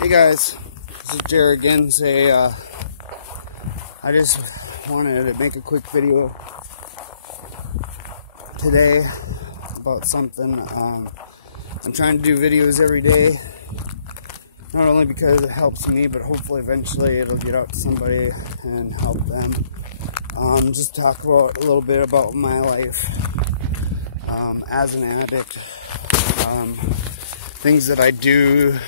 Hey guys, this is Jared again. I just wanted to make a quick video today about something. I'm trying to do videos every day, not only because it helps me, but hopefully eventually it'll get out to somebody and help them. Just talk about a little bit about my life as an addict, things that I do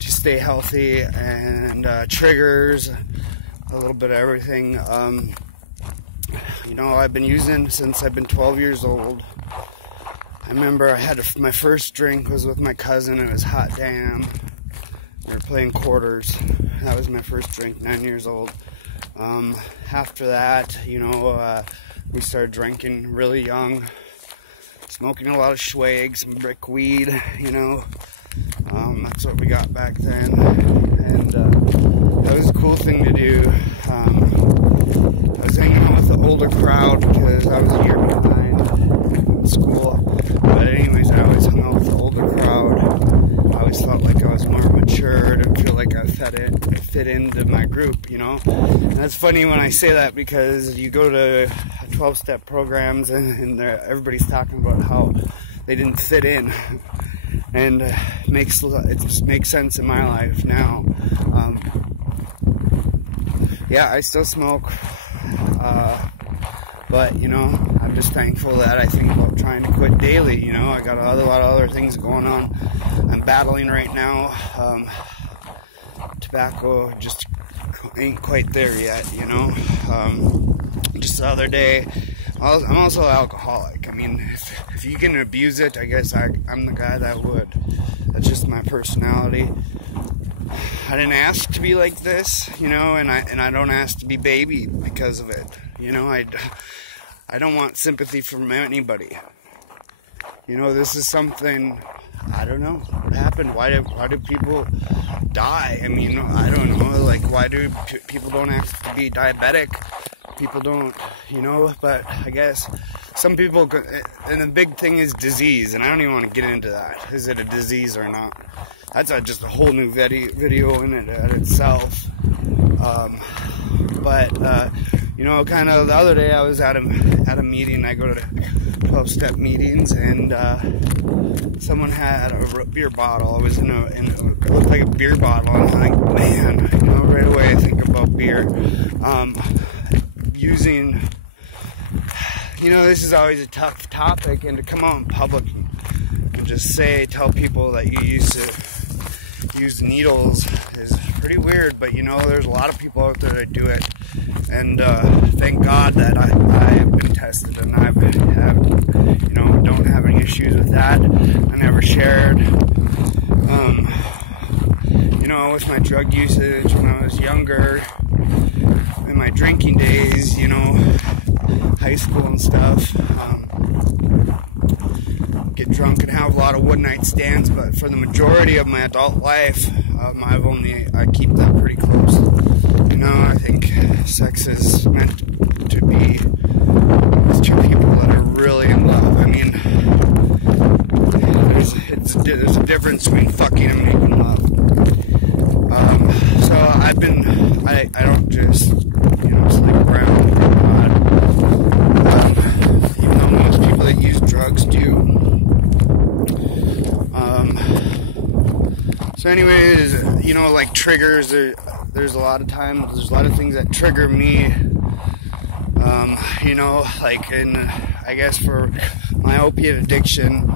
to stay healthy, and triggers, a little bit of everything. You know, I've been using since I've been 12 years old. I remember I had my first drink was with my cousin. It was hot damn. We were playing quarters. That was my first drink, 9 years old. After that, you know, we started drinking really young, smoking a lot of schwag, some brick weed, you know. That's what we got back then, and that was a cool thing to do. I was hanging out with the older crowd because I was a year behind in school, but anyways, I always hung out with the older crowd. I always felt like I was more mature, and feel like I fit into my group, you know. And that's funny when I say that, because you go to 12-step programs and everybody's talking about how they didn't fit in. And it makes sense in my life now. Yeah, I still smoke, but you know, I'm just thankful that I think about trying to quit daily. You know, I got a lot of other things going on. I'm battling right now. Tobacco just ain't quite there yet, you know. Just the other day, I'm also an alcoholic. I mean, if you can abuse it, I guess I'm the guy that would. That's just my personality. I didn't ask to be like this, you know, and I don't ask to be babied because of it. You know, I don't want sympathy from anybody. You know, this is something, I don't know what happened. Why do people die? I mean, I don't know. Like, why do people don't ask to be diabetic? People don't, you know, but I guess some people, and the big thing is disease, and I don't even want to get into that. Is it a disease or not? That's just a whole new video in it itself. You know, kind of the other day I was at a meeting. I go to 12-step meetings, and someone had a beer bottle. It was it looked like a beer bottle, and I'm like, man, you know, right away I think about beer. Using, you know, this is always a tough topic, and to come out in public and just tell people that you used to use needles is pretty weird. But you know, there's a lot of people out there that do it, and thank God that I have been tested, and I you know, don't have any issues with that. I never shared. You know, with my drug usage when I was younger, in my drinking days, you know, high school and stuff, get drunk and have a lot of one-night stands, but for the majority of my adult life, I keep that pretty close. You know, I think sex is meant to be with two people that are really in love. I mean, there's a difference between fucking and making love. So I don't just, you know, sleep around. Even though most people that use drugs do. So anyways, you know, like triggers, there's a lot of times, there's a lot of things that trigger me. You know, like I guess for my opiate addiction,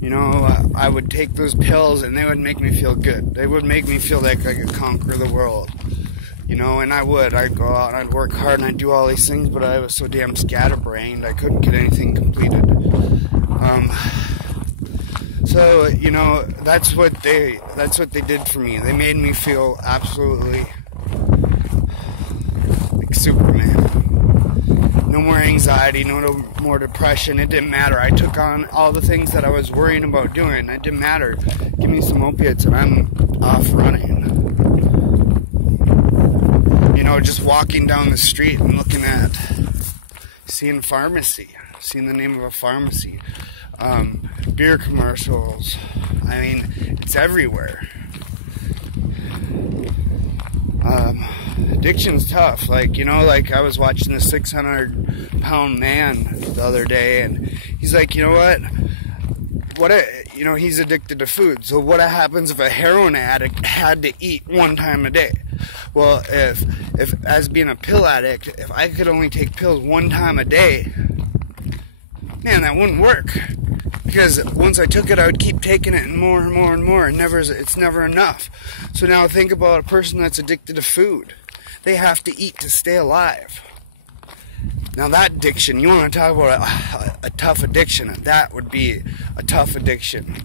you know, I would take those pills and they would make me feel good. They would make me feel like I could conquer the world. You know, and I'd go out and I'd work hard and I'd do all these things, but I was so damn scatterbrained, I couldn't get anything completed. So, you know, that's what they did for me. They made me feel absolutely like Superman. No more anxiety, no more depression. It didn't matter. I took on all the things that I was worrying about doing. It didn't matter. Give me some opiates and I'm off running. You know, just walking down the street and looking at, seeing pharmacy, seeing the name of a pharmacy, beer commercials, I mean, it's everywhere. Addiction's tough. Like, like I was watching this 600-pound man the other day, and he's like, he's addicted to food. So what happens if a heroin addict had to eat one time a day? Well, if as being a pill addict, if I could only take pills one time a day, man, that wouldn't work. Because once I took it, I would keep taking it and more and more and more, and it's never enough. So now think about a person that's addicted to food. They have to eat to stay alive. Now that addiction, you want to talk about a tough addiction, that would be a tough addiction.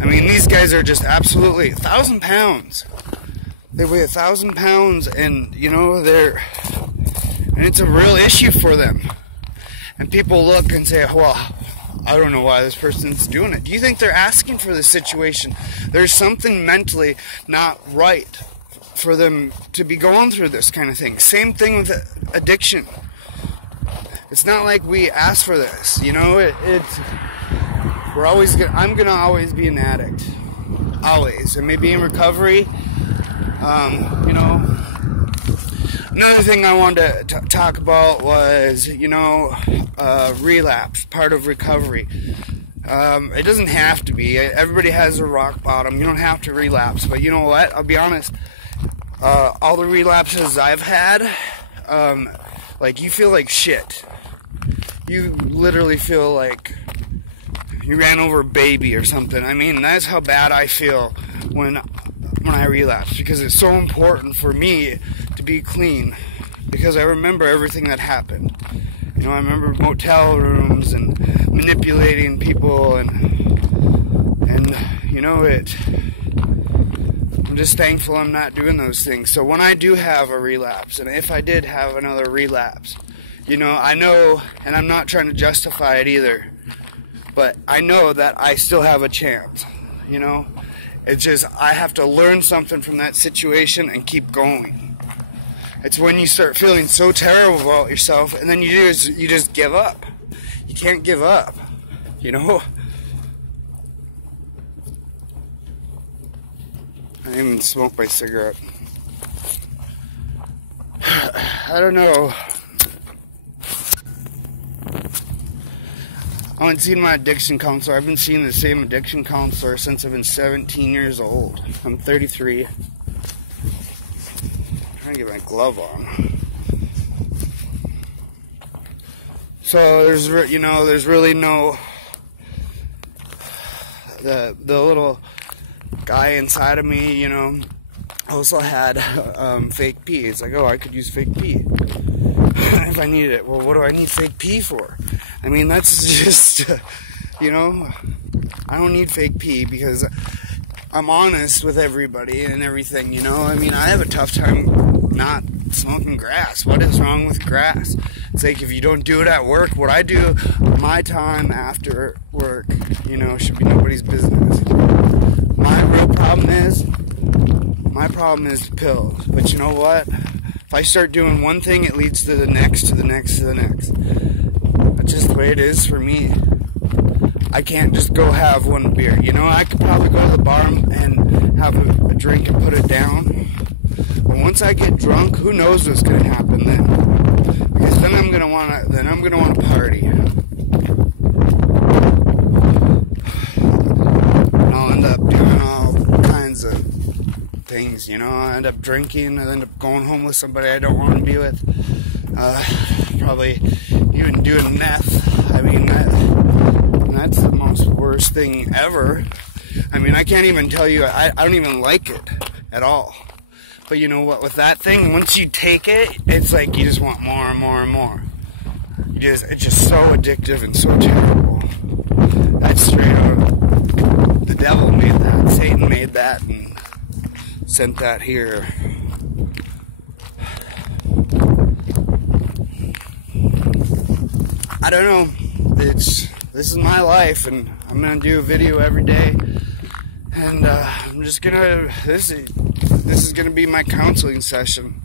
I mean, these guys are just absolutely 1,000 pounds. They weigh 1,000 pounds, and and it's a real issue for them. And people look and say, well, I don't know why this person's doing it. Do you think they're asking for this situation? There's something mentally not right for them to be going through this kind of thing. Same thing with addiction. It's not like we ask for this, I'm gonna always be an addict, always. And maybe in recovery, Another thing I wanted to talk about was, relapse, part of recovery. It doesn't have to be. Everybody has a rock bottom. You don't have to relapse. But you know what? I'll be honest. All the relapses I've had, you feel like shit. You literally feel like you ran over a baby or something. I mean, that's how bad I feel when I relapse, because it's so important for me to be clean, because I remember everything that happened. I remember motel rooms and manipulating people, and I'm just thankful I'm not doing those things. So when I do have a relapse, and if I did have another relapse, I know, and I'm not trying to justify it either, but I know that I still have a chance, It's just, I have to learn something from that situation and keep going. It's when you start feeling so terrible about yourself, and then you just give up. You can't give up, I didn't even smoke my cigarette. I don't know. I haven't seen my addiction counselor. I've been seeing the same addiction counselor since I've been 17 years old. I'm 33. I'm trying to get my glove on. So there's really no, the little guy inside of me, also had fake pee. It's like, oh, I could use fake pee if I need it. Well, what do I need fake pee for? I mean, that's just, I don't need fake pee, because I'm honest with everybody and everything, I mean, I have a tough time not smoking grass. What is wrong with grass? It's like, if you don't do it at work, what I do my time after work, should be nobody's business. My real problem is pills. But you know what? If I start doing one thing, it leads to the next, to the next, to the next. That's just the way it is for me. I can't just go have one beer. I could probably go to the bar and have a drink and put it down. But once I get drunk, who knows what's going to happen then? Because then I'm going to want to party. And I'll end up doing all kinds of things, I end up drinking, I end up going home with somebody I don't want to be with. Probably even doing meth. I mean, that's the most worst thing ever. I mean, I can't even tell you, I don't even like it at all. But you know what, with that thing, once you take it, it's like you just want more and more and more. It's just so addictive and so terrible. That's straight up. The devil made that. Satan made that and sent that here. I don't know. This is my life, and I'm gonna do a video every day, and I'm just gonna. This is gonna be my counseling session.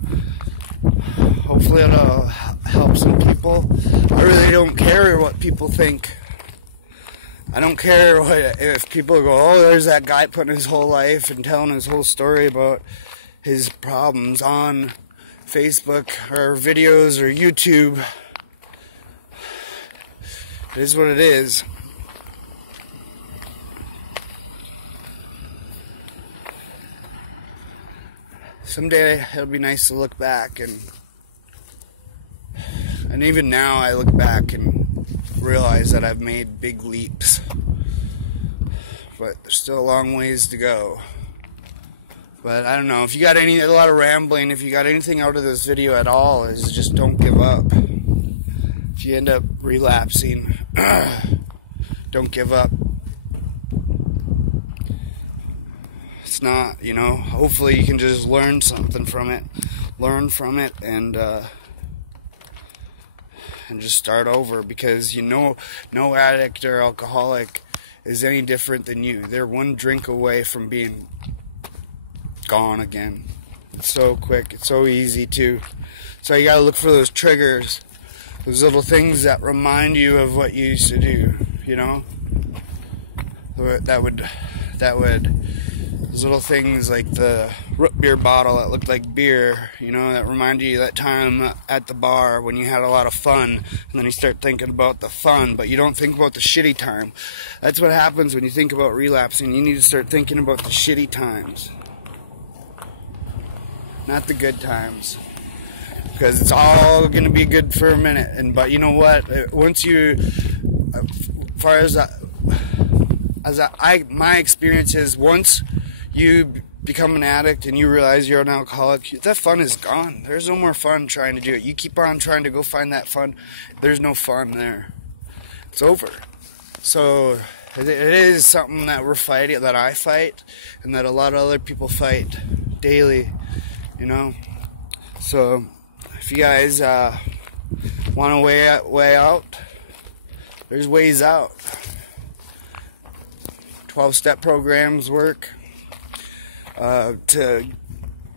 Hopefully, it'll help some people. I really don't care what people think. I don't care if people go, oh, there's that guy putting his whole life and telling his whole story about his problems on Facebook or videos or YouTube. It is what it is. Someday it'll be nice to look back, and even now I look back and realize that I've made big leaps, but there's still a long ways to go. But I don't know, if you got a lot of rambling, if you got anything out of this video at all, is just don't give up. If you end up relapsing, don't give up. It's not, hopefully you can just learn something from it. Learn from it and just start over, because no addict or alcoholic is any different than you. They're one drink away from being gone again. It's so quick, it's so easy too. So you gotta look for those triggers, those little things that remind you of what you used to do, that would those little things like the root beer bottle that looked like beer, that reminded you that time at the bar when you had a lot of fun, and then you start thinking about the fun, but you don't think about the shitty time. That's what happens when you think about relapsing. You need to start thinking about the shitty times, not the good times, because it's all going to be good for a minute. But you know what? Once you, as far as my experience is, once you become an addict and you realize you're an alcoholic, that fun is gone. There's no more fun trying to do it. You keep on trying to go find that fun, there's no fun there. It's over. So it is something that we're fighting, that I fight, and that a lot of other people fight daily, So if you guys want a way out, there's ways out. 12-step programs work. To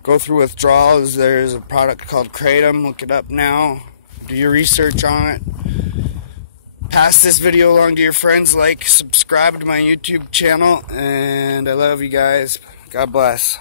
go through withdrawals, there's a product called Kratom. Look it up now. Do your research on it. Pass this video along to your friends. Subscribe to my YouTube channel. And I love you guys. God bless.